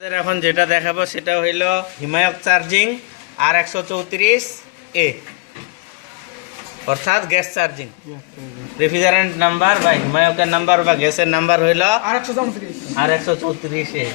এখন যেটা দেখাবো সেটা হইল হিমায়ক চার্জিং R-134a অর্থাৎ গ্যাস চার্জিং। রেফ্রিজারেন্ট নাম্বার বা হিমায়কের নাম্বার বা গ্যাসের নাম্বার হইল R-134a।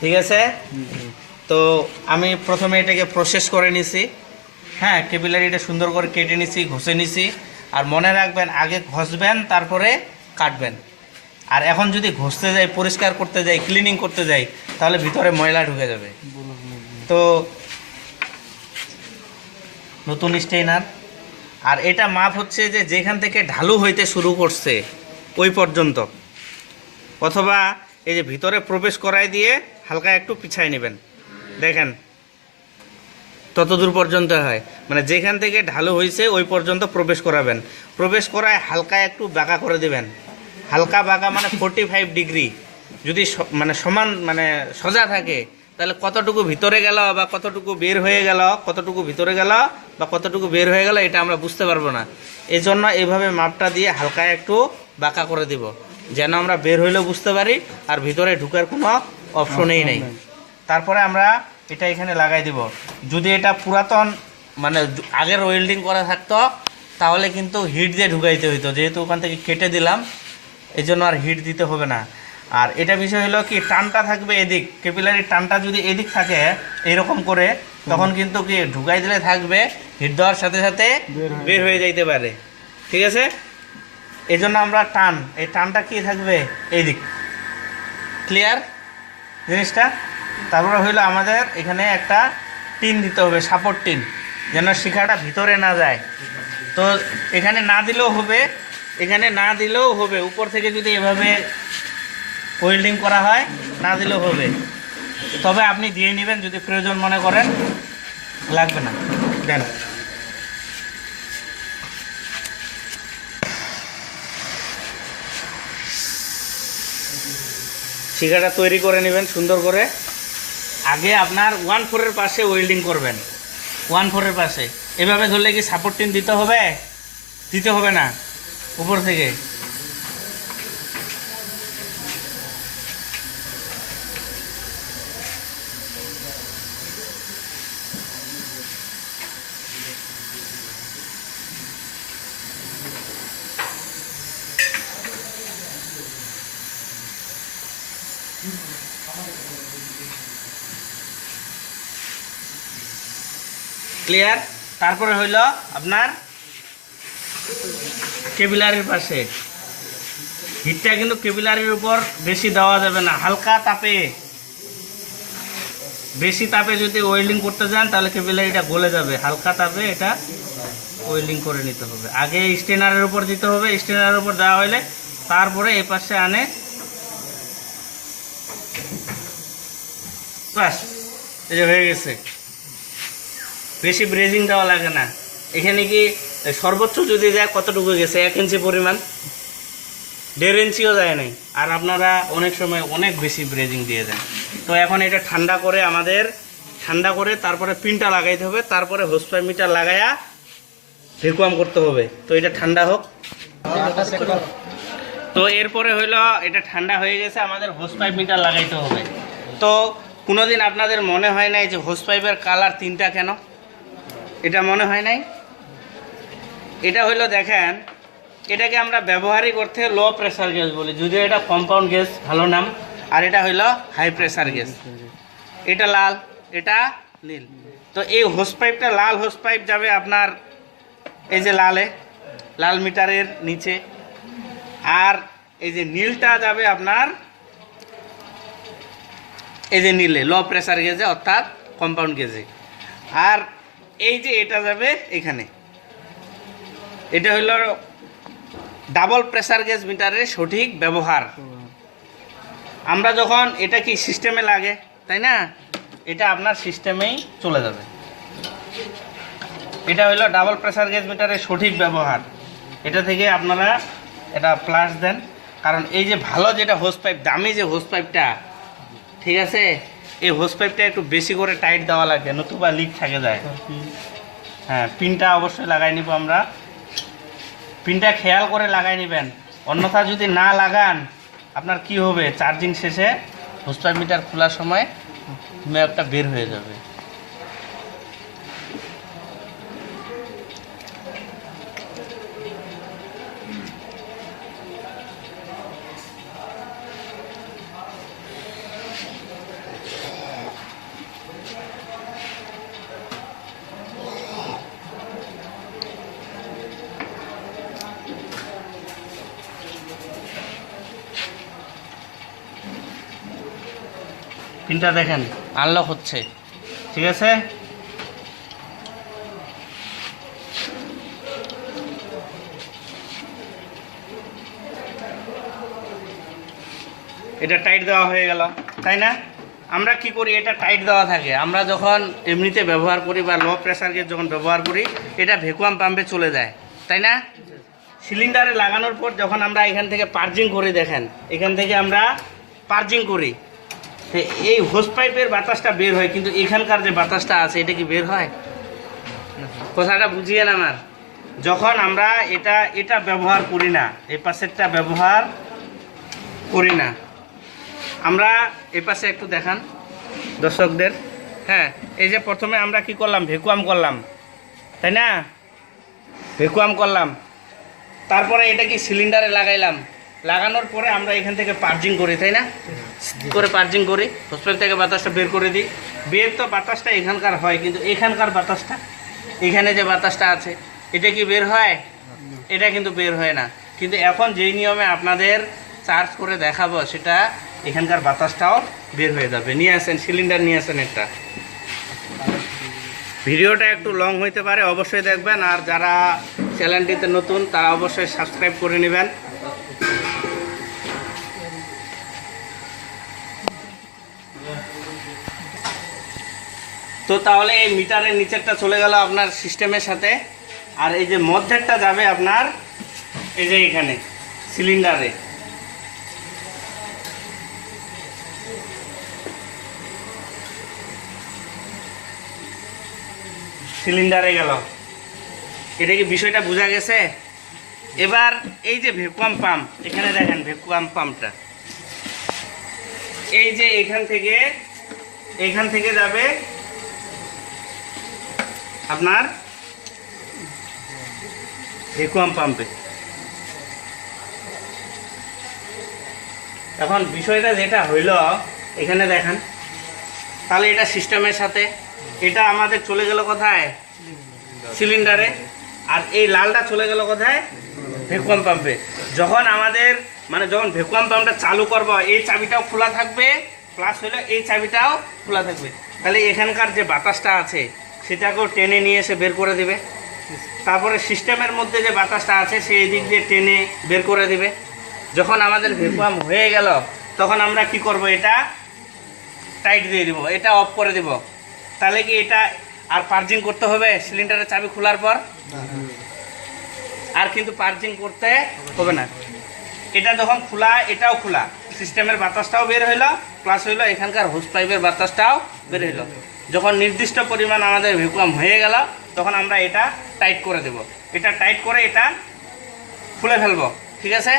ঠিক আছে, তো আমি প্রথমে এটাকে প্রসেস করে নিছি। হ্যাঁ, ক্যাপিলারিটা সুন্দর করে কেটে নিছি, ঘষে নিছি। আর মনে রাখবেন, আগে ঘষবেন তারপরে কাটবেন। আর এখন যদি ঘষতে যাই, পরিষ্কার করতে যাই, ক্লিনিং করতে যাই, তাহলে ভিতরে ময়লা ঢুকে যাবে। তো নতুন স্টেইনার। আর এটা মাপ হচ্ছে যে যেখান থেকে ঢালু হইতে শুরু করছে ওই পর্যন্ত, অথবা এই যে ভিতরে প্রবেশ করাই দিয়ে হালকা একটু পিছাই নেবেন। দেখেন তত দূর পর্যন্ত হয়, মানে যেখান থেকে ঢালু হয়েছে ওই পর্যন্ত প্রবেশ করাবেন। প্রবেশ করায় হালকা একটু বাঁকা করে দিবেন। হালকা বাঁকা মানে 45 ডিগ্রি। যদি মানে সমান মানে সোজা থাকে, তাহলে কতটুকু ভিতরে গেল বা কতটুকু বের হয়ে গেল, কতটুকু ভিতরে গেল বা কতটুকু বের হয়ে গেল, এটা আমরা বুঝতে পারবো না। এই জন্য এইভাবে মাপটা দিয়ে হালকা একটু বাঁকা করে দিব, যেন আমরা বের হইলেও বুঝতে পারি আর ভিতরে ঢুকার কোনো অপশনেই নেই। তারপরে আমরা এটা এখানে লাগাই দিব। যদি এটা পুরাতন মানে আগের ওয়েল্ডিং করা থাকতো, তাহলে কিন্তু হিট দিয়ে ঢুকাইতে হইতো। যেহেতু ওখান থেকে কেটে দিলাম, এই জন্য আর হিট দিতে হবে না। আর এটা বিষয় হলো কি, টানটা থাকবে এদিক, ক্যাপিলারির টানটা যদি এদিক থাকে এইরকম করে, তখন কিন্তু কি ঢুকাই দিলে থাকবে, হিট দেওয়ার সাথে সাথে বের হয়ে যাইতে পারে। ঠিক আছে, এই জন্য আমরা এই টানটা কি থাকবে এইদিক। ক্লিয়ার জিনিসটা? তারপরে হইলো আমাদের এখানে একটা টিন দিতে হবে, সাপোর্ট টিন, যেন শিখাটা ভিতরে না যায়। তো এখানে না দিলেও হবে, এখানে না দিলেও হবে। উপর থেকে যদি এভাবে ওয়েল্ডিং করা হয়, না দিলেও হবে। তবে আপনি দিয়ে নেবেন যদি প্রয়োজন মনে করেন, লাগবে না দেন। শিখাটা তৈরি করে নেবেন সুন্দর করে। আগে আপনার 1/4 পাশে ওয়েল্ডিং করবেন। 1/4 পাশে এভাবে ধরলে কি সাপোর্ট টিন দিতে হবে? দিতে হবে না, উপর থেকে। ক্লিয়ার? তারপরে হইল আপনার ক্যাপিলারির পাশে হিটটা কিন্তু ক্যাপিলারির উপর বেশি দেওয়া যাবে না, হালকা তাপে। বেশি তাপে যদি ওয়েল্ডিং করতে যান তাহলে ক্যাপিলারিটা গলে যাবে। হালকা তাপে এটা ওয়েল্ডিং করে নিতে হবে। আগে স্টেনারের উপর দিতে হবে, স্টেনারের উপর দেওয়া হইলে তারপরে এই পাশে আনে, বাস এই যে হয়ে গেছে। বেশি ব্রেজিং দেওয়া লাগে না। এখানে কি সর্বোচ্চ যদি যায় কতটুকু গেছে, 1 ইঞ্চি পরিমাণ, 1.5 ইঞ্চিও যায় নাই। আর আপনারা অনেক সময় অনেক বেশি ব্রেজিং দিয়ে দেন। তো এখন এটা ঠান্ডা করে তারপরে পিনটা লাগাইতে হবে, তারপরে হোস পাইপ মিটার লাগাইয়া ভ্যাকুয়াম করতে হবে। তো এটা ঠান্ডা হোক। তো এরপরে হইলো এটা ঠান্ডা হয়ে গেছে, আমাদের হোস পাইপ মিটার লাগাইতে হবে। তো কোনোদিন আপনাদের মনে হয় নাই যে হোস পাইপের কালার 3টা কেন? এটা মনে হয় নাই? এটা হইলো দেখেন, এটাকে আমরা ব্যবহারিক অর্থে লো প্রেসার গ্যাস বলি, যদিও এটা কম্পাউন্ড গ্যাস ভালো নাম। আর এটা হইলো হাই প্রেসার গ্যাস। এটা লাল, এটা নীল। তো এই হোস পাইপটা, লাল হোস পাইপ যাবে আপনার এই যে লাল মিটারের নিচে। আর এই যে নীলটা যাবে আপনার এই যে নীলে, লো প্রেসার গ্যাসে অর্থাৎ কম্পাউন্ড গ্যাসে। আর এই যে এটা যাবে এখানে। এটা হলো ডাবল প্রেসার গ্যাস মিটারের সঠিক ব্যবহার। আমরা যখন এটা কি সিস্টেমে লাগে, তাই না? এটা আপনার সিস্টেমেই চলে যাবে। এটা হলো ডাবল প্রেসার গ্যাস মিটারের সঠিক ব্যবহার। এটা থেকে আপনারা এটা প্লাস দেন, কারণ এই যে ভালো যেটা হোস পাইপ, দামি যে হোস পাইপটা, ঠিক আছে, এই হোস পাইপটা একটু বেশি করে টাইট দেওয়া লাগে, নতুবা লিক থাকে যায়। হ্যাঁ, পিনটা অবশ্যই লাগাই নিব আমরা। পিনটা খেয়াল করে লাগাই নেবেন, অন্যথা যদি না লাগান আপনার কি হবে, চার্জিং শেষে হোস পাইপ মিটার খোলার সময় ম্যাপটা বের হয়ে যাবে। পিনটা দেখেন আনলক হচ্ছে, ঠিক আছে। এটা টাইট দেওয়া হয়ে গেল, তাই না? আমরা কি করি, এটা টাইট দেওয়া থাকে, আমরা যখন এমনিতে ব্যবহার করি বা লো প্রেসার গেজ যখন ব্যবহার করি এটা ভ্যাকুয়াম পাম্পে চলে যায়, তাই না? সিলিন্ডারে লাগানোর পর যখন আমরা এখান থেকে পার্জিং করি, দেখেন এখান থেকে আমরা পার্জিং করি, এই হোস পাইপের বাতাসটা বের হয়, কিন্তু এখানকার যে বাতাসটা আছে এটা কি বের হয়? কথাটা বুঝিয়ে না আমার। যখন আমরা এটা ব্যবহার করি না, এই পাশেরটা ব্যবহার করি না, আমরা এই পাশে একটু দেখান দর্শকদের। হ্যাঁ, এই যে প্রথমে আমরা কি করলাম, ভ্যাকুয়াম করলাম, তাই না? ভ্যাকুয়াম করলাম, তারপরে এটা কি সিলিন্ডারে লাগাইলাম, লাগানোর পরে আমরা এখান থেকে পার্জিং করি, তাই না? করে পার্জিং করি, হোসপাইপ থেকে বাতাসটা বের করে দিই। বের তো বাতাসটা এখানকার হয়, কিন্তু এখানকার বাতাসটা, এখানে যে বাতাসটা আছে এটা কি বের হয়? এটা কিন্তু বের হয় না। কিন্তু এখন যেই নিয়মে আপনাদের চার্জ করে দেখাবো সেটা এখানকার বাতাসটাও বের হয়ে যাবে। নিয়ে আসেন সিলিন্ডার, নিয়ে আসেন একটা। ভিডিওটা একটু লং হইতে পারে, অবশ্যই দেখবেন। আর যারা চ্যানেলটিতে নতুন তারা অবশ্যই সাবস্ক্রাইব করে নেবেন। তো তাহলে এই মিটারের নিচেরটা চলে গেল আপনার সিস্টেমের সাথে, আর এই যে মধ্যেরটা যাবে আপনার এই যে এখানে সিলিন্ডারে। সিলিন্ডারে গেল, এটা কি বিষয়টা বোঝা গেছে? এবার এই যে ভ্যাকুয়াম পাম্প, এখানে দেখেন ভ্যাকুয়াম পাম্পটা এই যে এখান থেকে যাবে আপনার ভ্যাকুয়াম পাম্পে। এখন বিষয়টা যেটা হইল এখানে দেখেন, তাহলে এটা সিস্টেমের সাথে, এটা আমাদের চলে গেল কোথায়? সিলিন্ডারে। আর এই লালটা চলে গেল কোথায়? ভ্যাকুয়াম পাম্পে। যখন আমাদের যখন ভ্যাকুয়াম পাম্পটা চালু করব, এই চাবিটাও খোলা থাকবে, প্লাস হইলো এই চাবিটাও খোলা থাকবে। তাহলে এখানকার যে বাতাসটা আছে সেটাকেও টেনে নিয়ে এসে বের করে দিবে। তারপরে সিস্টেমের মধ্যে যে বাতাসটা আছে সেই দিক দিয়ে টেনে বের করে দিবে। যখন আমাদের ভ্যাকুয়াম হয়ে গেল তখন আমরা কি করব, এটা টাইট দিয়ে দিব, এটা অফ করে দিব। তাহলে কি এটা আর পার্জিং করতে হবে সিলিন্ডারের চাবি খোলার পর? আর কিন্তু পার্জিং করতে হবে না। এটা যখন খোলা, এটাও খোলা, সিস্টেমের বাতাসটাও বের হইলো, প্লাস হইলো এখানকার হোস পাইপের বাতাসটাও বের হইলো। যখন নির্দিষ্ট পরিমাণ আমাদের ভ্যাকুয়াম হয়ে গেল তখন আমরা এটা টাইট করে দেব। এটা টাইট করে এটা খুলে ফেলবো, ঠিক আছে?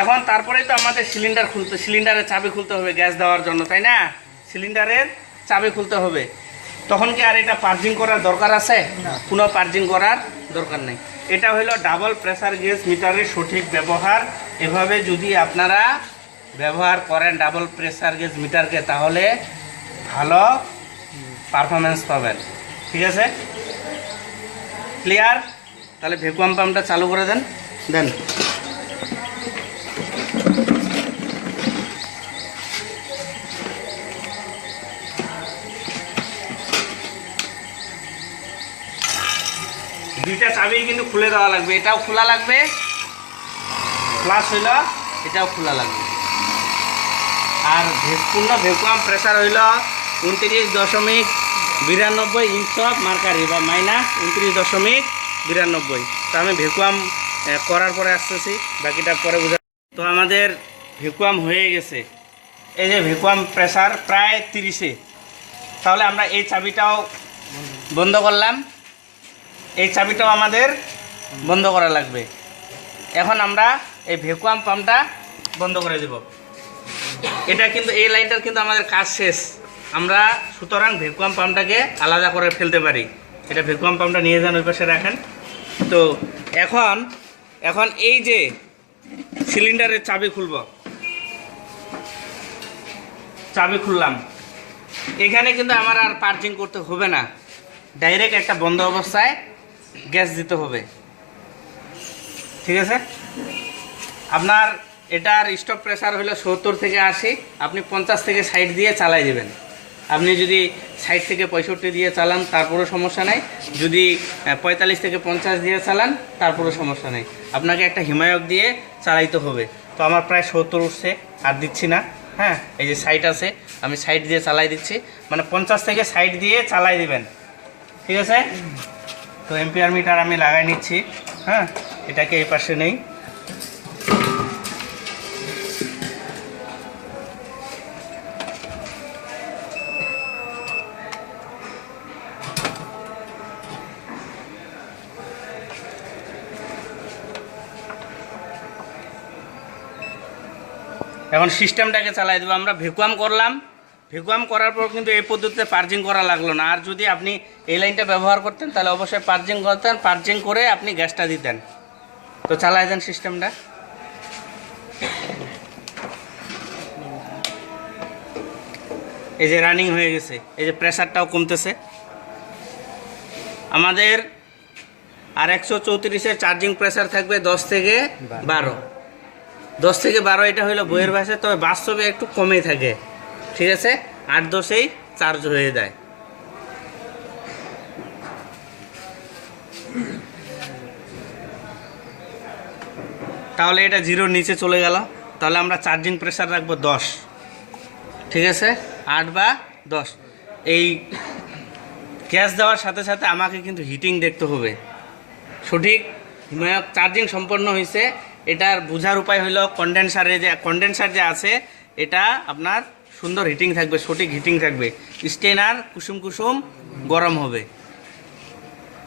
এখন তারপরেই তো আমাদের সিলিন্ডারের চাবি খুলতে হবে গ্যাস দেওয়ার জন্য, তাই না? সিলিন্ডারের চাবি খুলতে হবে। তখন কি আর এটা পার্জিং করার দরকার আছে? কোনো পার্জিং করার দরকার নেই। এটা হলো ডাবল প্রেসার গেজ মিটারের সঠিক ব্যবহার। এভাবে যদি আপনারা ব্যবহার করেন ডাবল প্রেসার গেজ মিটারকে, তাহলে ভালো পারফরমেন্স পাবেন, ঠিক আছে? ক্লিয়ার? তাহলে ভ্যাকুয়াম পাম্পটা চালু করে দেন। দুইটা চাবি কিন্তু খুলে দেওয়া লাগবে, এটাও খোলা লাগবে, প্লাস হইল এটাও খোলা লাগবে। আর পূর্ণ ভ্যাকুয়াম প্রেসার হইল 29.92 ইঞ্চ মার্কারি বা -29.92। তো আমি ভ্যাকুয়াম করার পরে আসতেছি, বাকিটা পরে বুঝা। তো আমাদের ভ্যাকুয়াম হয়ে গেছে, এই যে ভ্যাকুয়াম প্রেসার প্রায় 30-এ। তাহলে আমরা এই চাবিটাও বন্ধ করলাম, এই চাবিটাও আমাদের বন্ধ করা লাগবে। এখন আমরা এই ভ্যাকুয়াম পাম্পটা বন্ধ করে দেব। এটা কিন্তু এই লাইনটার কিন্তু আমাদের কাজ শেষ। আমরা সুতরাং ভ্যাকুয়াম পাম্পটাকে আলাদা করে ফেলতে পারি। এটা ভ্যাকুয়াম পাম্পটা নিয়ে যান, ওই পাশে রাখেন। তো এখন এই যে সিলিন্ডারের চাবি খুলব, চাবি খুললাম। এখানে কিন্তু আমার আর পার্জিং করতে হবে না, ডাইরেক্ট একটা বন্ধ অবস্থায় গ্যাস দিতে হবে। ঠিক আছে, আপনার এটার স্টপ প্রেসার হলো 70 থেকে 80, আপনি 50 থেকে 60 দিয়ে চালাই দেবেন। আপনি যদি 60 থেকে 65 দিয়ে চালান তারপরেও সমস্যা নেই, যদি 45 থেকে 50 দিয়ে চালান তারপরেও সমস্যা নেই। আপনাকে একটা হিমায়ক দিয়ে চালাইতে হবে। তো আমার প্রায় 70 উঠছে, আর দিচ্ছি না। হ্যাঁ, এই যে 60 আছে, আমি 60 দিয়ে চালাই দিচ্ছি, মানে 50 থেকে 60 দিয়ে চালাই দিবেন। ঠিক আছে, তো এম্পিয়ার মিটার আমি লাগাই নিচ্ছি। হ্যাঁ, এটাকে এই পাশে নেই। এখন সিস্টেমটাকে চালাই দেবো। আমরা ভ্যাকুয়াম করলাম, ভ্যাকুয়াম করার পর কিন্তু এই পদ্ধতিতে পার্জিং করা লাগলো না। আর যদি আপনি এই লাইনটা ব্যবহার করতেন তাহলে অবশ্যই পার্জিং করতেন, পার্জিং করে আপনি গ্যাসটা দিতেন। তো চালাই দেন সিস্টেমটা। এই যে রানিং হয়ে গেছে, এই যে প্রেসারটাও কমতেছে। আমাদের আর 134-এর চার্জিং প্রেসার থাকবে 10 থেকে 12। 10 থেকে 12 এটা হলো বইয়ের ভাষায়, তবে বাস্তবে একটু কমেই থাকে। ঠিক আছে, 8-10এই চার্জ হয়ে যায়। তাহলে এটা 0-র নিচে চলে গেল। তাহলে আমরা চার্জিং প্রেসার রাখবো 10। ঠিক আছে, 8 বা 10। এই গ্যাস দেওয়ার সাথে সাথে আমাকে কিন্তু হিটিং দেখতে হবে। সঠিক হিমায়ক চার্জিং সম্পন্ন হয়েছে এটার বোঝার উপায় হলো কন্ডেন্সার যে আছে, এটা আপনার সুন্দর হিটিং থাকবে, সঠিক হিটিং থাকবে, স্টেনার কুসুম কুসুম গরম হবে।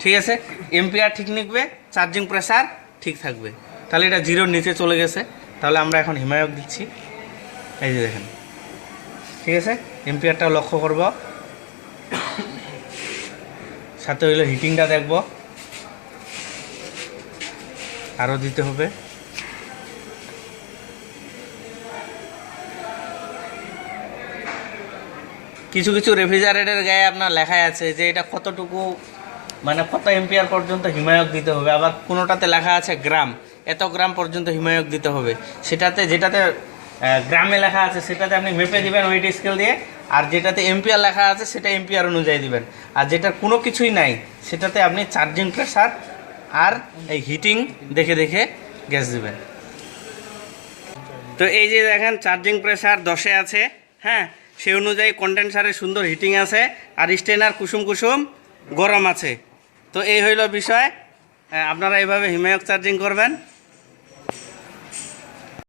ঠিক আছে, এম্পিয়ার ঠিক নিকবে, চার্জিং প্রেসার ঠিক থাকবে। তাহলে এটা 0-র নিচে চলে গেছে। তাহলে আমরা এখন হিমায়ক দিচ্ছি, এই যে দেখেন। ঠিক আছে, এম্পিয়ারটাও লক্ষ্য করব, সাথে হইলো হিটিংটা দেখব, আরও দিতে হবে। কিছু কিছু রেফ্রিজারেটরের গায়ে আপনার লেখাই আছে যে এটা কতটুকু, মানে কত এম্পিয়ার পর্যন্ত হিমায়ক দিতে হবে। আবার কোনোটাতে লেখা আছে গ্রাম, এত গ্রাম পর্যন্ত হিমায়ক দিতে হবে। যেটাতে গ্রামে লেখা আছে সেটাতে আপনি মেপে দিবেন ওয়েট স্কেল দিয়ে, আর যেটাতে এম্পিয়ার লেখা আছে সেটা এম্পিয়ার অনুযায়ী দিবেন। আর যেটার কোনো কিছুই নাই সেটাতে আপনি চার্জিং প্রেসার আর এই হিটিং দেখে দেখে গ্যাস দিবেন। তো এই যে দেখেন চার্জিং প্রেসার 10-এ আছে। হ্যাঁ, সেই অনুযায়ী কন্ডেন্সারে সুন্দর হিটিং আছে, আর স্টেনার কুসুম কুসুম গরম আছে। তো এই হইল বিষয়। আপনারা এইভাবে হিমায়ক চার্জিং করবেন।